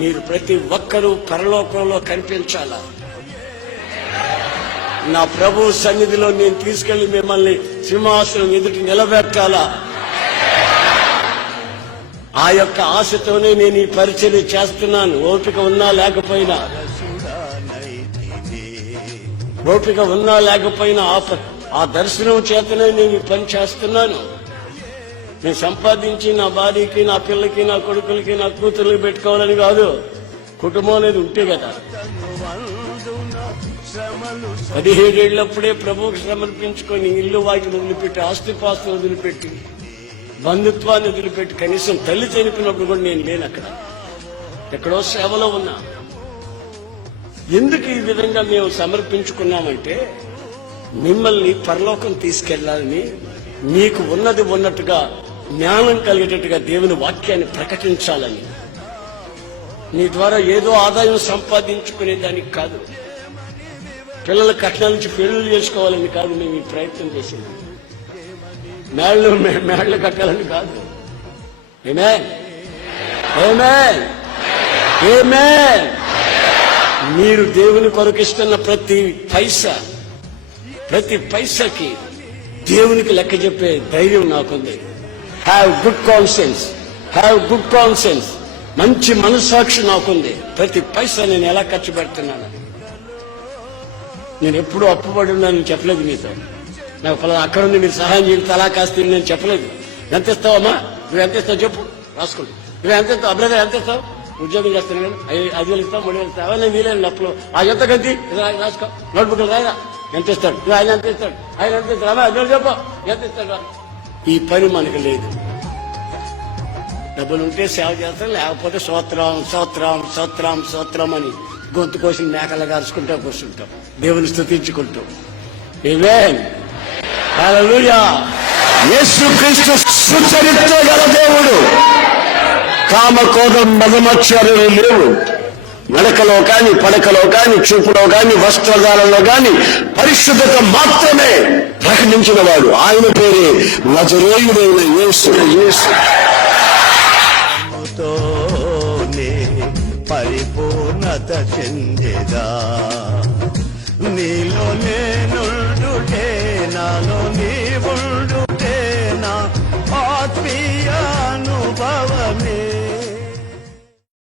మీరు ప్రతి ఒక్కరూ పరలోకంలో కనిపించాలా. నా ప్రభు సన్నిధిలో నేను తీసుకెళ్లి మిమ్మల్ని సింహాసనం ఎదుటి నిలబెట్టాలా. ఆ యొక్క ఆశతోనే నేను ఈ పరిచర్య చేస్తున్నాను. ఓపిక ఉన్నా లేకపోయినా, ఓపిక ఉన్నా లేకపోయినా ఆ దర్శనం చేతనే నేను ఈ పని చేస్తున్నాను. నేను సంపాదించి నా భార్యకి, నా పిల్లకి, నా కొడుకులకి, నా కూతుర్లకి పెట్టుకోవాలని కాదు. కుటుంబం అనేది ఉంటే కదా. 17 ఏళ్లప్పుడే ప్రభువుకి సమర్పించుకొని ఇల్లు వాకిలు వదిలిపెట్టి, ఆస్తిపాస్తులు వదిలిపెట్టి, బంధుత్వాన్ని వదిలిపెట్టి, కనీసం తల్లి చనిపోయినప్పుడు కూడా నేను లేను అక్కడ. ఎక్కడో సేవలో ఉన్నా. ఎందుకు ఈ విధంగా మేము సమర్పించుకున్నామంటే మిమ్మల్ని పరలోకం తీసుకెళ్లాలని, మీకు ఉన్నది ఉన్నట్టుగా జ్ఞానం కలిగేటట్టుగా దేవుని వాక్యాన్ని ప్రకటించాలని. నీ ద్వారా ఏదో ఆదాయం సంపాదించుకునే దానికి కాదు, పిల్లల కట్నాల నుంచి పెళ్లి చేసుకోవాలని కాదు మేము ఈ ప్రయత్నం చేసింది. మేళ్లు కట్టాలని కాదు. ఆమేన్, ఆమేన్, ఆమేన్. మీరు దేవుని కొరకిస్తున్న ప్రతి పైసాకి దేవునికి లెక్క చెప్పే ధైర్యం నాకుంది. హ్యావ్ గుడ్ కాన్సెన్స్, మంచి మనస్సాక్షి నాకుంది. ప్రతి పైసా నేను ఎలా ఖర్చు పెడుతున్నాను. నేను ఎప్పుడూ అప్పుబడి ఉన్నానని చెప్పలేదు మీతో. నాకు ఫలానా అక్కడ ఉంది, మీరు సహాయం చేయండి, తలా కాస్త నేను చెప్పలేదు. ఎంత ఇస్తావమ్మా, నువ్వు ఎంత ఇస్తావు చెప్పు, రాసుకోండి. నువ్వు ఎంత ఇస్తావు అబ్రదర్, ఎంత ఇస్తావు, ఉద్యోగం చేస్తున్నాను 5,000 ఇస్తావు, 3,000 ఇస్తావు, అవన్నీ వీలేదు అప్పులు. ఆ ఎంత గంతి రాసుకో, నోట్బుక్ రాయరా, ఎంత ఇస్తాడు, ఆయన ఎంత ఇస్తాడు, ఆయన ఎంత ఇస్తాడు, అమ్మా అది చెప్పు ఎంత ఇస్తాడు. ఈ పని మనకు లేదు. డబ్బులు ఉంటే సేవ చేస్తాం, లేకపోతే స్తోత్రం అని గొంతు కోసం మేకలు గారుచుకుంటూ కూర్చుంటాం, దేవుని స్తుతించుకుంటూ. ఆమేన్, హల్లెలూయా. యేసుక్రీస్తు సుచరిత్ర గల దేవుడు. కామకోదం మదమత్సర్యాలు లేవు. నడకలో కాని, పడకలో కాని, చూపులో కాని, వస్త్రధారణలో కాని పరిశుద్ధత మాత్రమే ప్రకటించిన వాడు. ఆయన పేరే నజరేయుడైన యేసు. పరిపూర్ణత చెందేదా.